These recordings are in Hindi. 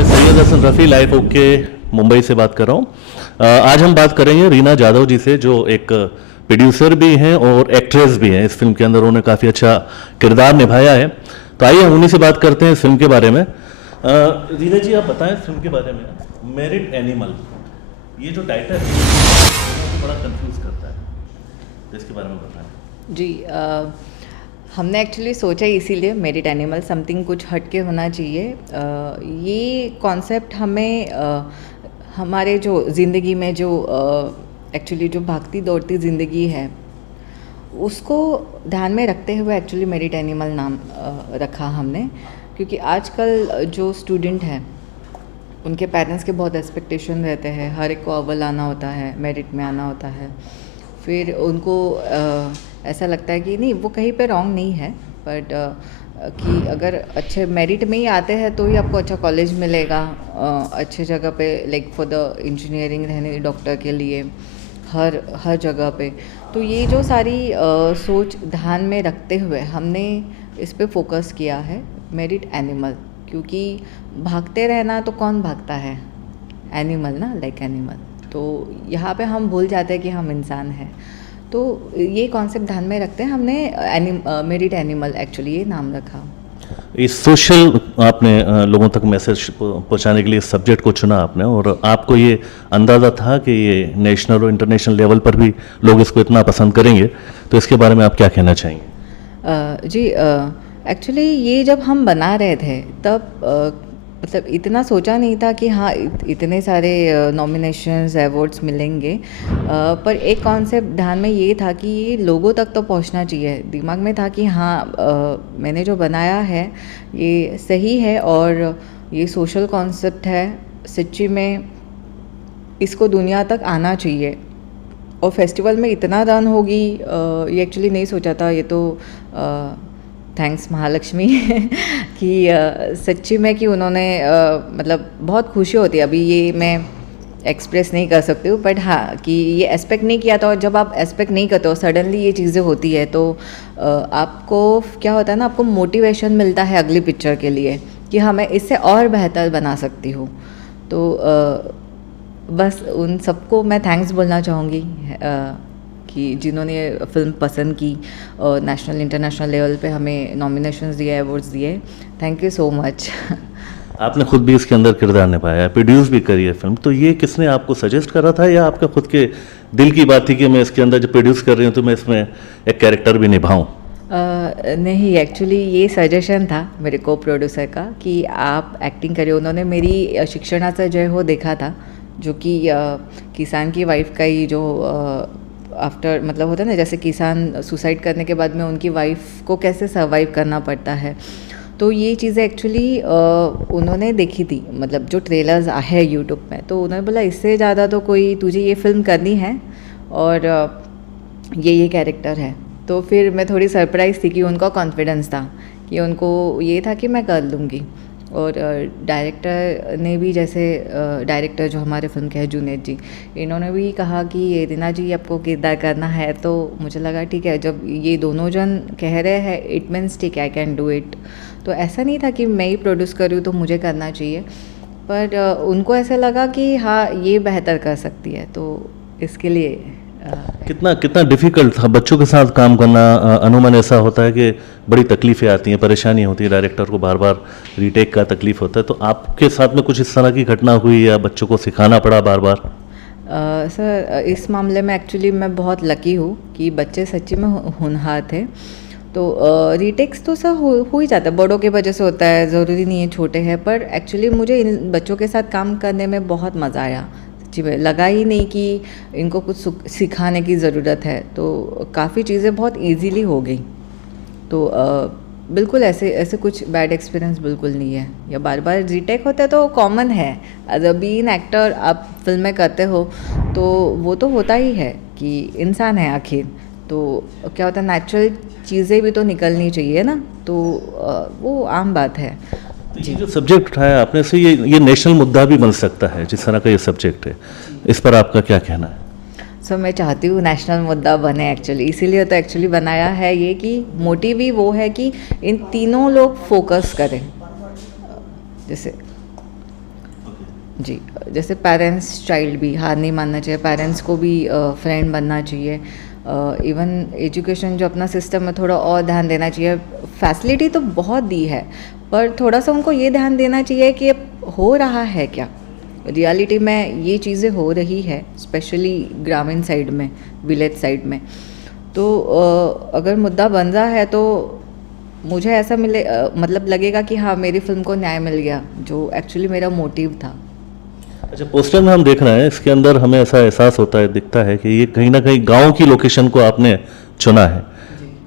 मैं सैयद हसन रफ़ी लाइफ ओके मुंबई से बात कर रहा हूँ। आज हम बात करेंगे रीना जाधव जी से, जो एक प्रोड्यूसर भी हैं और एक्ट्रेस भी हैं। इस फिल्म के अंदर उन्होंने काफ़ी अच्छा किरदार निभाया है। तो आइए हम उन्हीं से बात करते हैं इस फिल्म के बारे में। रीना जी, आप बताएं इस फिल्म के बारे में। मेरिट एनिमल, ये जो टाइटल है मुझे बड़ा कंफ्यूज करता है, तो इसके बारे में बताएं। जी, हमने एक्चुअली सोचा इसीलिए मेरिट एनिमल समथिंग कुछ हट के होना चाहिए। ये कॉन्सेप्ट हमें हमारे जो ज़िंदगी में जो एक्चुअली जो भागती दौड़ती ज़िंदगी है उसको ध्यान में रखते हुए एक्चुअली मेरिट एनिमल नाम रखा हमने, क्योंकि आजकल जो स्टूडेंट हैं उनके पेरेंट्स के बहुत एक्सपेक्टेशन रहते हैं। हर एक को अव्वल आना होता है, मेरिट में आना होता है। फिर उनको ऐसा लगता है कि नहीं, वो कहीं पे रॉन्ग नहीं है, बट कि अगर अच्छे मेरिट में ही आते हैं तो ही आपको अच्छा कॉलेज मिलेगा, अच्छे जगह पे, लाइक फॉर द इंजीनियरिंग रहने, डॉक्टर के लिए, हर जगह पे। तो ये जो सारी सोच ध्यान में रखते हुए हमने इस पे फोकस किया है मेरिट एनिमल, क्योंकि भागते रहना तो कौन भागता है, एनिमल ना, लाइक एनिमल। तो यहाँ पे हम भूल जाते हैं कि हम इंसान हैं। तो ये कॉन्सेप्ट ध्यान में रखते हैं हमने मेरिट एनिमल एक्चुअली ये नाम रखा। इस सोशल आपने लोगों तक मैसेज पहुंचाने के लिए इस सब्जेक्ट को चुना आपने, और आपको ये अंदाज़ा था कि ये नेशनल और इंटरनेशनल लेवल पर भी लोग इसको इतना पसंद करेंगे, तो इसके बारे में आप क्या कहना चाहेंगे? जी, एक्चुअली ये जब हम बना रहे थे तब मतलब इतना सोचा नहीं था कि हाँ इतने सारे नॉमिनेशंस अवार्ड्स मिलेंगे, पर एक कॉन्सेप्ट ध्यान में ये था कि ये लोगों तक तो पहुंचना चाहिए। दिमाग में था कि हाँ मैंने जो बनाया है ये सही है और ये सोशल कॉन्सेप्ट है, सच्ची में इसको दुनिया तक आना चाहिए। और फेस्टिवल में इतना रन होगी ये एक्चुअली नहीं सोचा था। ये तो थैंक्स महालक्ष्मी कि सच्ची में कि उन्होंने मतलब बहुत खुशी होती है। अभी ये मैं एक्सप्रेस नहीं कर सकती हूँ, बट हाँ कि ये एक्सपेक्ट नहीं किया था, और जब आप एक्सपेक्ट नहीं करते हो सडनली ये चीज़ें होती है तो आपको क्या होता है ना, आपको मोटिवेशन मिलता है अगली पिक्चर के लिए कि हाँ मैं इससे और बेहतर बना सकती हूँ। तो बस उन सबको मैं थैंक्स बोलना चाहूँगी कि जिन्होंने फिल्म पसंद की, नेशनल इंटरनेशनल लेवल पे हमें नॉमिनेशंस दिए, अवार्ड्स दिए। Thank you so much. आपने खुद भी इसके अंदर किरदार निभाया है, प्रोड्यूस भी करी है फिल्म, तो ये किसने आपको सजेस्ट करा था, या आपका खुद के दिल की बात थी कि मैं इसके अंदर जब प्रोड्यूस कर रही हूँ तो मैं इसमें एक कैरेक्टर भी निभाऊँ? नहीं, एक्चुअली ये सजेशन था मेरे को प्रोड्यूसर का कि आप एक्टिंग करिए। उन्होंने मेरी शिक्षणाचा जय हो देखा था, जो कि किसान की वाइफ का ही जो आफ्टर मतलब होता है ना, जैसे किसान सुसाइड करने के बाद में उनकी वाइफ को कैसे सर्वाइव करना पड़ता है। तो ये चीज़ें एक्चुअली उन्होंने देखी थी, मतलब जो ट्रेलर्स है यूट्यूब में, तो उन्होंने बोला इससे ज़्यादा तो कोई तुझे ये फिल्म करनी है और ये कैरेक्टर है। तो फिर मैं थोड़ी सरप्राइज़ थी कि उनका कॉन्फिडेंस था, कि उनको ये था कि मैं कर लूँगी। और डायरेक्टर ने भी, जैसे डायरेक्टर जो हमारे फिल्म के हैं जुनैद जी, इन्होंने भी कहा कि ये रीना जी आपको किरदार करना है। तो मुझे लगा ठीक है, जब ये दोनों जन कह रहे हैं इट मीन्स ठीक है, आई कैन डू इट। तो ऐसा नहीं था कि मैं ही प्रोड्यूस कर रही हूँ तो मुझे करना चाहिए, पर उनको ऐसा लगा कि हाँ ये बेहतर कर सकती है, तो इसके लिए कितना कितना डिफिकल्ट था बच्चों के साथ काम करना? अमूमन ऐसा होता है कि बड़ी तकलीफ़ें आती हैं, परेशानी होती है, डायरेक्टर को बार बार रीटेक का तकलीफ होता है, तो आपके साथ में कुछ इस तरह की घटना हुई या बच्चों को सिखाना पड़ा बार बार? सर इस मामले में एक्चुअली मैं बहुत लकी हूँ कि बच्चे सच्ची में होनहार थे। तो रीटेक्स तो सर हो ही जाता है, बड़ों के वजह से होता है, ज़रूरी नहीं है छोटे हैं। पर एक्चुअली मुझे इन बच्चों के साथ काम करने में बहुत मज़ा आया। सच्ची में लगा ही नहीं कि इनको कुछ सिखाने की ज़रूरत है, तो काफ़ी चीज़ें बहुत इजीली हो गई। तो बिल्कुल ऐसे कुछ बैड एक्सपीरियंस बिल्कुल नहीं है। या बार बार रीटेक होता है तो कॉमन है, एज अ बीइंग एक्टर आप फिल्में करते हो तो वो तो होता ही है कि इंसान है आखिर। तो क्या होता है, नेचुरल चीज़ें भी तो निकलनी चाहिए ना, तो वो आम बात है। ये जो सब्जेक्ट उठाया आपने से, ये नेशनल मुद्दा भी बन सकता है जिस तरह का ये सब्जेक्ट है, इस पर आपका क्या कहना है? सो मैं चाहती हूँ नेशनल मुद्दा बने एक्चुअली, इसीलिए तो एक्चुअली बनाया है ये, कि मोटिव ही वो है कि इन तीनों लोग फोकस करें। जैसे जी, जैसे पेरेंट्स चाइल्ड भी हार नहीं मानना चाहिए, पेरेंट्स को भी फ्रेंड बनना चाहिए। इवन एजुकेशन जो अपना सिस्टम है थोड़ा और ध्यान देना चाहिए। फैसिलिटी तो बहुत दी है, पर थोड़ा सा उनको ये ध्यान देना चाहिए कि अब हो रहा है क्या, रियलिटी में ये चीज़ें हो रही है, स्पेशली ग्रामीण साइड में, विलेज साइड में। तो अगर मुद्दा बन रहा है तो मुझे ऐसा मतलब लगेगा कि हाँ, मेरी फिल्म को न्याय मिल गया, जो एक्चुअली मेरा मोटिव था। अच्छा, पोस्टर में हम देख रहे हैं, इसके अंदर हमें ऐसा एहसास होता है, दिखता है कि ये कहीं ना कहीं गांव की लोकेशन को आपने चुना है।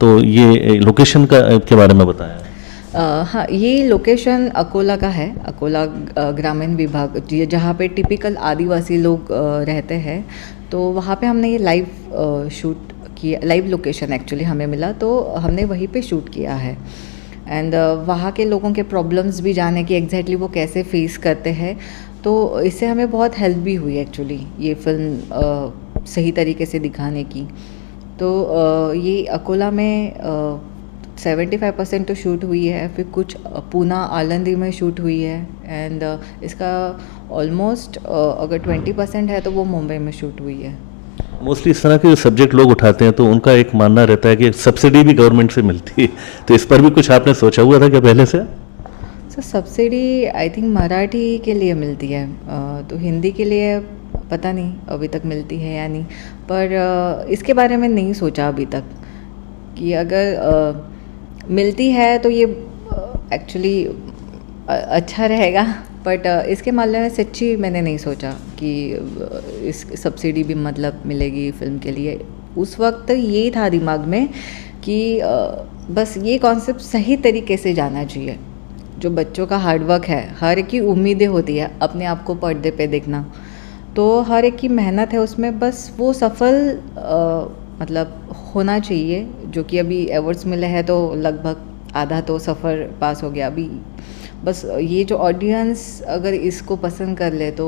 तो ये लोकेशन का के बारे में बताया। हाँ, ये लोकेशन अकोला का है, अकोला ग्रामीण विभाग, जहाँ पे टिपिकल आदिवासी लोग रहते हैं। तो वहाँ पे हमने ये लाइव शूट किया, लाइव लोकेशन एक्चुअली हमें मिला, तो हमने वहीं पे शूट किया है। एंड वहाँ के लोगों के प्रॉब्लम्स भी जाने कि एग्जैक्टली वो कैसे फेस करते हैं, तो इससे हमें बहुत हेल्प भी हुई एक्चुअली ये फिल्म सही तरीके से दिखाने की। तो ये अकोला में 75% तो शूट हुई है, फिर कुछ पूना आलंदी में शूट हुई है, एंड इसका ऑलमोस्ट अगर 20% है तो वो मुंबई में शूट हुई है। मोस्टली इस तरह के जो सब्जेक्ट लोग उठाते हैं तो उनका एक मानना रहता है कि सब्सिडी भी गवर्नमेंट से मिलती है, तो इस पर भी कुछ आपने सोचा हुआ था क्या पहले से? Sir, subsidy I think Marathi के लिए मिलती है, तो हिंदी के लिए पता नहीं अभी तक मिलती है या नहीं, पर इसके बारे में नहीं सोचा अभी तक कि अगर मिलती है तो ये एक्चुअली अच्छा रहेगा, बट इसके मामले में सच्ची मैंने नहीं सोचा कि इस सब्सिडी भी मतलब मिलेगी फिल्म के लिए। उस वक्त ये था दिमाग में कि बस ये कॉन्सेप्ट सही तरीके से जाना चाहिए। जो बच्चों का हार्डवर्क है, हर एक की उम्मीदें होती है अपने आप को पर्दे पे देखना, तो हर एक की मेहनत है उसमें, बस वो सफल मतलब होना चाहिए। जो कि अभी अवार्ड्स मिले हैं तो लगभग आधा तो सफ़र पास हो गया अभी। बस ये जो ऑडियंस अगर इसको पसंद कर ले तो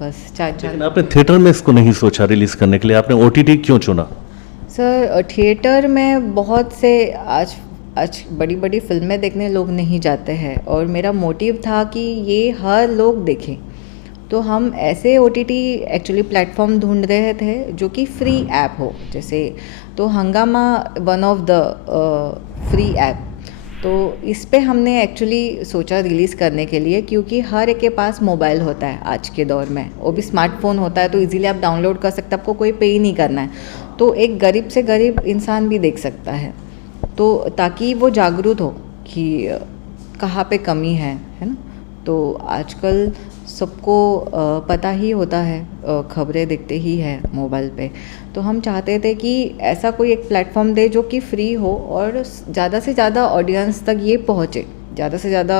बस लेकिन आपने थिएटर में इसको नहीं सोचा रिलीज करने के लिए, आपने ओटीटी क्यों चुना? सर, थिएटर में बहुत से आज बड़ी बड़ी फिल्में देखने लोग नहीं जाते हैं, और मेरा मोटिव था कि ये हर लोग देखें। तो हम ऐसे ओटीटी एक्चुअली प्लेटफॉर्म ढूंढ रहे थे जो कि फ्री ऐप हो, जैसे तो हंगामा one of the free app. तो इस पे हमने एक्चुअली सोचा रिलीज़ करने के लिए, क्योंकि हर एक के पास मोबाइल होता है आज के दौर में, वो भी स्मार्टफोन होता है, तो इजीली आप डाउनलोड कर सकते हैं, आपको कोई पे ही नहीं करना है। तो एक गरीब से गरीब इंसान भी देख सकता है, तो ताकि वो जागरूक हो कि कहाँ पे कमी है ना। तो आजकल सबको पता ही होता है, खबरें देखते ही है मोबाइल पे। तो हम चाहते थे कि ऐसा कोई एक प्लेटफॉर्म दे जो कि फ्री हो और ज़्यादा से ज़्यादा ऑडियंस तक ये पहुँचे, ज़्यादा से ज़्यादा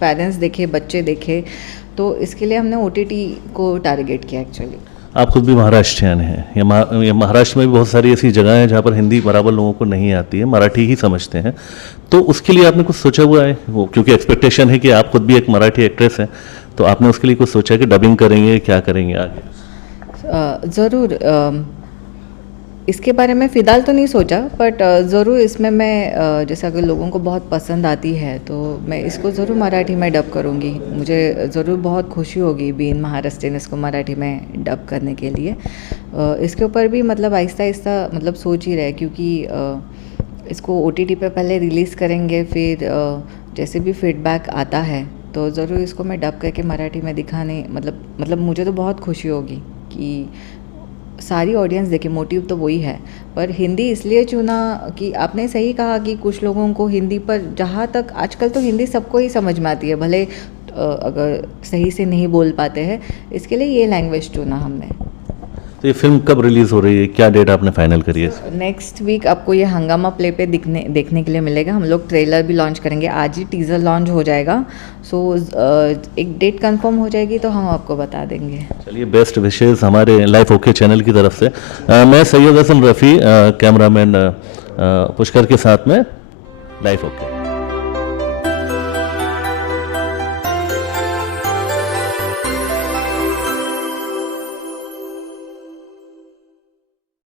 पेरेंट्स देखे, बच्चे देखे। तो इसके लिए हमने ओटीटी को टारगेट किया एक्चुअली। आप खुद भी महाराष्ट्रियन हैं, ये महाराष्ट्र में भी बहुत सारी ऐसी जगह हैं जहाँ पर हिंदी बराबर लोगों को नहीं आती है, मराठी ही समझते हैं। तो उसके लिए आपने कुछ सोचा हुआ है? वो क्योंकि एक्सपेक्टेशन है कि आप खुद भी एक मराठी एक्ट्रेस हैं, तो आपने उसके लिए कुछ सोचा कि डबिंग करेंगे, क्या करेंगे आगे? ज़रूर, इसके बारे में फ़िलहाल तो नहीं सोचा, बट ज़रूर इसमें मैं जैसे अगर लोगों को बहुत पसंद आती है तो मैं इसको ज़रूर मराठी में डब करूँगी। मुझे ज़रूर बहुत खुशी होगी बीइंग महाराष्ट्रियन इसको मराठी में डब करने के लिए। इसके ऊपर भी मतलब आहिस्ता आहिस्ता मतलब सोच ही रहे, क्योंकि इसको ओटीटी पे पहले रिलीज़ करेंगे, फिर जैसे भी फीडबैक आता है तो ज़रूर इसको मैं डब करके मराठी में दिखाने मतलब मुझे तो बहुत खुशी होगी कि सारी ऑडियंस देखे। मोटिव तो वही है, पर हिंदी इसलिए चुना कि आपने सही कहा कि कुछ लोगों को हिंदी पर, जहाँ तक आजकल तो हिंदी सबको ही समझ में आती है, भले अगर सही से नहीं बोल पाते हैं, इसके लिए ये लैंग्वेज चुना हमने। तो ये फिल्म कब रिलीज़ हो रही है, क्या डेट आपने फाइनल करी है? नेक्स्ट वीक आपको ये हंगामा प्ले पे देखने के लिए मिलेगा। हम लोग ट्रेलर भी लॉन्च करेंगे, आज ही टीज़र लॉन्च हो जाएगा। सो एक डेट कंफर्म हो जाएगी तो हम आपको बता देंगे। चलिए, बेस्ट विशेज़ हमारे लाइफ ओके चैनल की तरफ से। मैं सैयद हसन रफ़ी, कैमरामैन पुष्कर के साथ में, लाइफ ओके।